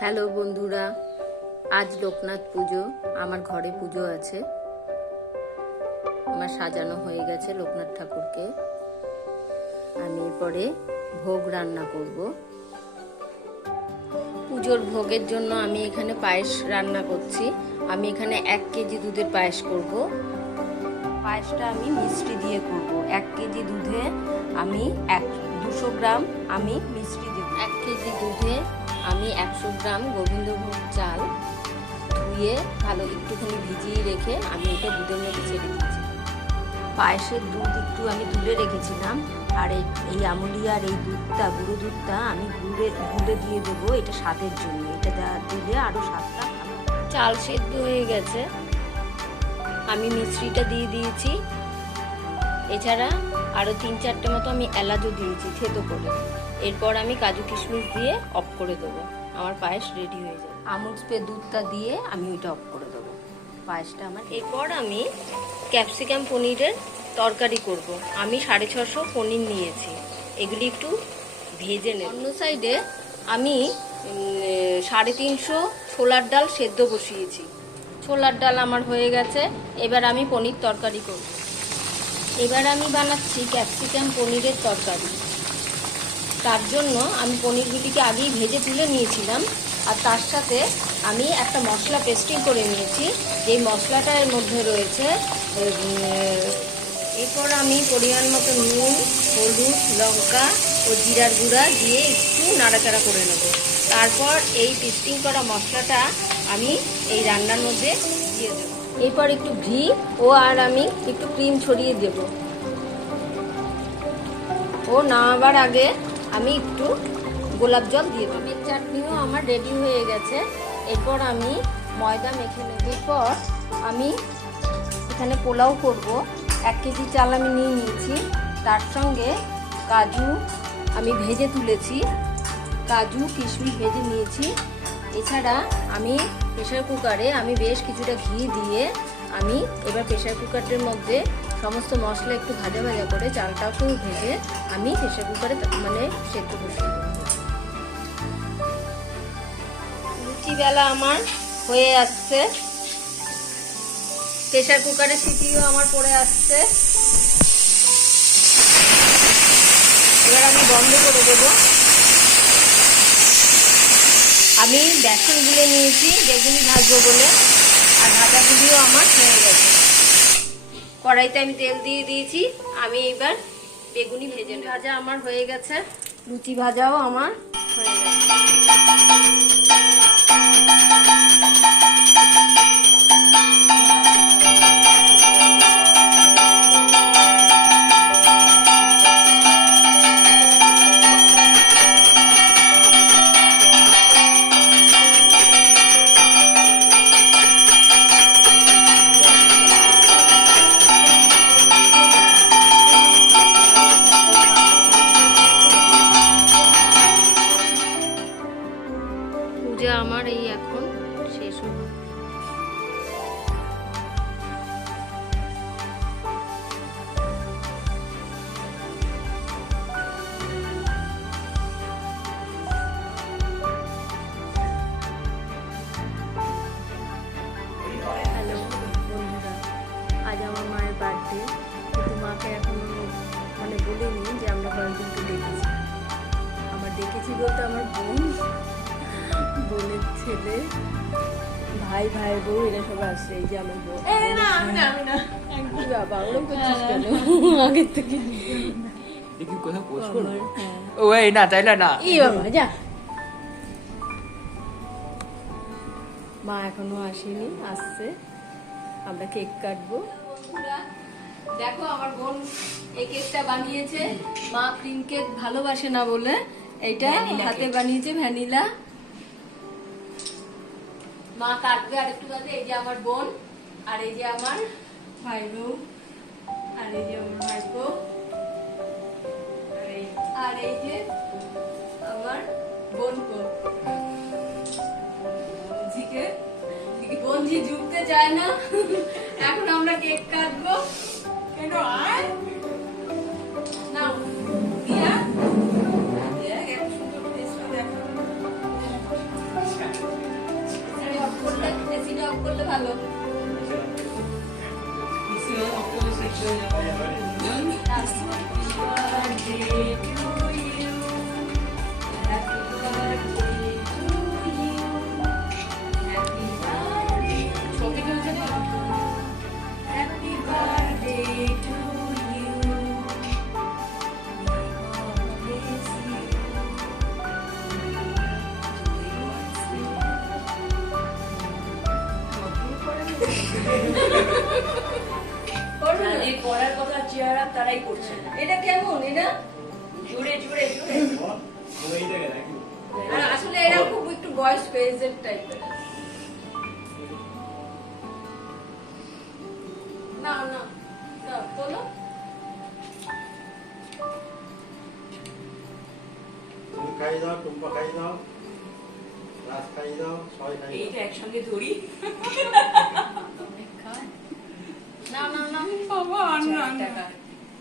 Hello বন্ধুরা, আজ লোকনাথ পুজো, আমার ঘরে পুজো আছে। আমার সাজানো হয়ে গেছে লোকনাথ ঠাকুরকে। আমি এরপরে ভোগ রান্না করব। পুজোর ভোগের জন্য আমি এখানে পায়েস রান্না করছি। আমি এখানে এক কেজি দুধের পায়েস করব। পায়েসটা আমি মিষ্টি দিয়ে করব। এক কেজি দুধে আমি এক, দুশো গ্রাম আমি মিষ্টি দেব। এক কেজি দুধে আমি একশো গ্রাম গোবিন্দভোগ চাল ধুয়ে ভালো একটুখানি ভিজিয়ে রেখে আমি এটা দুধের মধ্যে ছেড়ে দিয়েছি। পায়েসের দুধ একটু আমি তুলে রেখেছিলাম, আর এই এই আমুলিয়ার এই দুধটা, গুঁড়ো দুধটা আমি গুড়ে গুড়ে দিয়ে দেবো এটা স্বাদের জন্য। এটা দিলে আরও স্বাদটা চাল সেদ্ধ হয়ে গেছে। আমি মিশ্রিটা দিয়ে দিয়েছি। এছাড়া আরও তিন চারটে মতো আমি এলাচও দিয়েছি থেতো করে। এরপর আমি কাজু কিশমিশ দিয়ে অফ করে দেবো। আমার পায়েস রেডি হয়ে যাবে। আমুল স্প্রে দুধটা দিয়ে আমি ওইটা অফ করে দেবো। পায়েসটা আমার এরপর আমি ক্যাপসিকাম পনিরের তরকারি করব। আমি সাড়ে ছশো পনির নিয়েছি। এগুলি একটু ভেজে নেব। অন্য সাইডে আমি সাড়ে তিনশো ছোলার ডাল সেদ্ধ বসিয়েছি। ছোলার ডাল আমার হয়ে গেছে। এবার আমি পনির তরকারি করব। এবার আমি বানাচ্ছি ক্যাপসিকাম পনিরের তরকারি। তার জন্য আমি পনিরগুলিকে আগেই ভেজে তুলে নিয়েছিলাম, আর তার সাথে আমি একটা মশলা পেস্টিং করে নিয়েছি। যেই মশলাটার মধ্যে রয়েছে এরপর আমি পরিমাণ মতো নুন, হলুদ, লঙ্কা ও জিরার গুঁড়া দিয়ে একটু নাড়াচাড়া করে নেব। তারপর এই পেস্টিং করা মশলাটা আমি এই রান্নার মধ্যে দিয়ে দেবো। এরপর একটু ঘি ও আর আমি একটু ক্রিম ছড়িয়ে দেবো। ও নামাবার আগে আমি একটু গোলাপ জল দিয়ে দেবো। আমের চাটনিও আমার রেডি হয়ে গেছে। এরপর আমি ময়দা মেখে নেব। এরপর আমি এখানে পোলাও করব। এক কেজি চাল আমি নিয়ে নিয়েছি। তার সঙ্গে কাজু আমি ভেজে তুলেছি। কাজু, কিশমিশ ভেজে নিয়েছি। এছাড়া আমি প্রেশার কুকারে আমি বেশ কিছুটা ঘি দিয়ে আমি এবার প্রেশার কুকারের মধ্যে সমস্ত মশলা একটু ভাজা ভাজা করে চালটাকেও ভেজে আমি প্রেশার কুকারে মানে সেদ্ধ বসিয়ে লুচিবেলা আমার হয়ে আসছে। প্রেশার কুকারের সিটিও আমার পড়ে আসছে। এবার আমি বন্ধ করে দেবো। আমি বেসন গুলে নিয়েছি, বেগুনি ভাজবো বলে। আর ভাজাগুলিও আমার হয়ে গেছে। কড়াইতে আমি তেল দিয়ে দিয়েছি। আমি এবার বেগুনি ভেজে ভাজা আমার হয়ে গেছে। লুচি ভাজাও আমার হয়ে গেছে। পূজা আমার এই এখন শেষ হলো। ভাই ভাই বউ এরা সব আসছে এই যে আমার বোন কি বাবা ওরকম করছিস কেন? আগের থেকে। এ কোথাও পোস্ট করব আমার, হ্যাঁ। এই না চাইলে না। এই বাবা যা। মা এখনও আসেনি আসছে। আমরা কেক কাটবো। দেখো আমার বোন এই কেকটা বানিয়েছে। মা ক্রিম কেক ভালোবাসে না বলে এইটা হাতে বানিয়েছে ভ্যানিলা। মা কাটবে আর একটু বাদে, এই যে আমার বোন, আর এই যে আমার ভাই বউ, আর এই যে আমার আর এই- আর এই যে আমার বোনপো বঞ্জিকে বঞ্জি ঝুঁকতে চায় না। এখন আমরা কেক কাটবো। কেন আয়? না। এই করার কথা চেহারা তারাই করছে। না এটা কেমন? এটা জুড়ে জুড়ে জুড়ে। আর আসলে এরা খুব একটু বয়স্ক এজের টাইপের না না না বলো। তুমি দাও টুম্পা খাইয়ে দাও রাত খাইয়ে দাও সবাই খাইয়ে দাও। এইটা একসঙ্গে ধরি না না না চার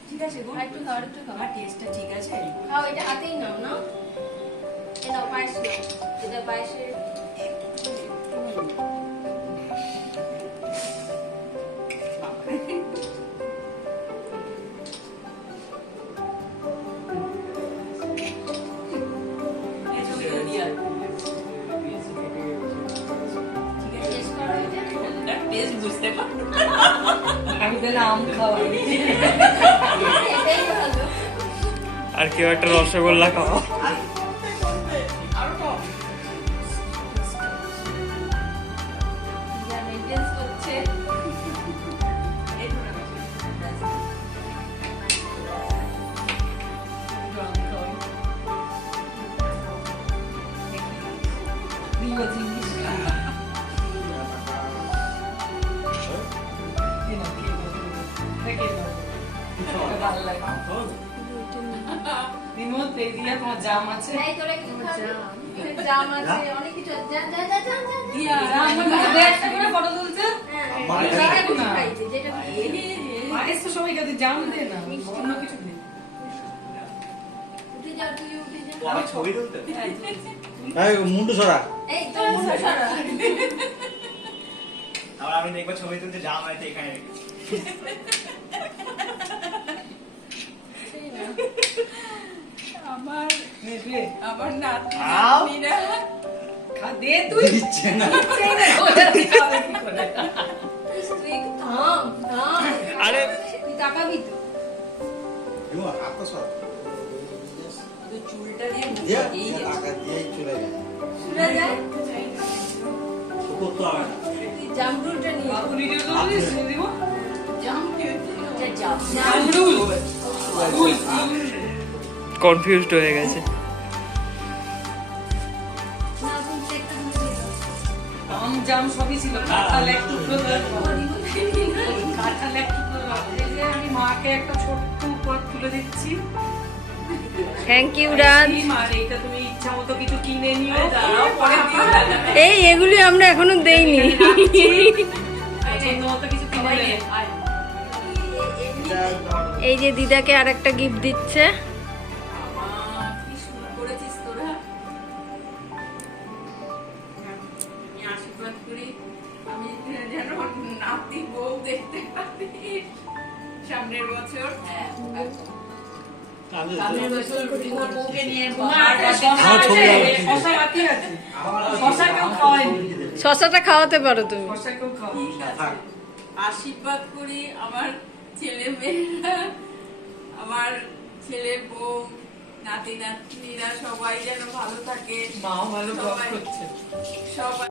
ঠিক আছে গো। একটু খাও একটু খাও। টেস্টটা ঠিক আছে? খাও এটা হাতেই নাও না এটা পায়েস নাও। এটা পায়েসের আর কেউ একটা রসগোল্লা খাওয়া রিমোট এই দিয়ে তোমার জাম আছে। এই তোরা কি খাবি? জাম। আছে অনেক কিছু যা যা যা যা যা যা। দিয়া আমার মধ্যে একটা করে ফটো তুলছে। হ্যাঁ, আমার যেটা কাছে খুশি না। খাইছে, যেটা পায়েস তো সবাই কাছে জাম দে না অন্য কিছু দে উঠে যা তুই উঠে যা। আমার ছবি তুলতে। এই মুন্ডু সরা। এই তো মুন্ডু সরা। আবার আমি দেখব ছবি তুলতে জাম আছে এখানে নেবে আমার নাতি নাতনিরা দে তুই দিচ্ছে না। আরে। তুই তাকাবি তো। চুলটা দিয়ে চলে যায়? হবে না। জামরুলটা নিয়ে দিব জামরুল। কনফিউজড হয়ে গেছে। জাম সবই ছিল কাঁঠাল এক টুকরো কাঁঠাল এক টুকরো এই যে আমি মাকে একটা ছোট্ট উপহার তুলে দিচ্ছি। থ্যাংক ইউ রাজ এই এগুলি আমরা এখনও দেইনি। এই যে দিদাকে আর একটা গিফট দিচ্ছে। সামনের বছর। হ্যাঁ সামনের বছর তোমার বউকে নিয়ে আমার ছবি আছে। শশা বাকি আছে। শশা কেউ খাওয়ায়নি। শশাটা খাওয়াতে পারো তুমি। শশা কেউ খাওয়ায়নি। আশীর্বাদ করি আমার ছেলে মেয়েরা আমার ছেলে বউ নাতি নাতনিরা সবাই যেন ভালো থাকে। মাও ভালো সবাই- সবাই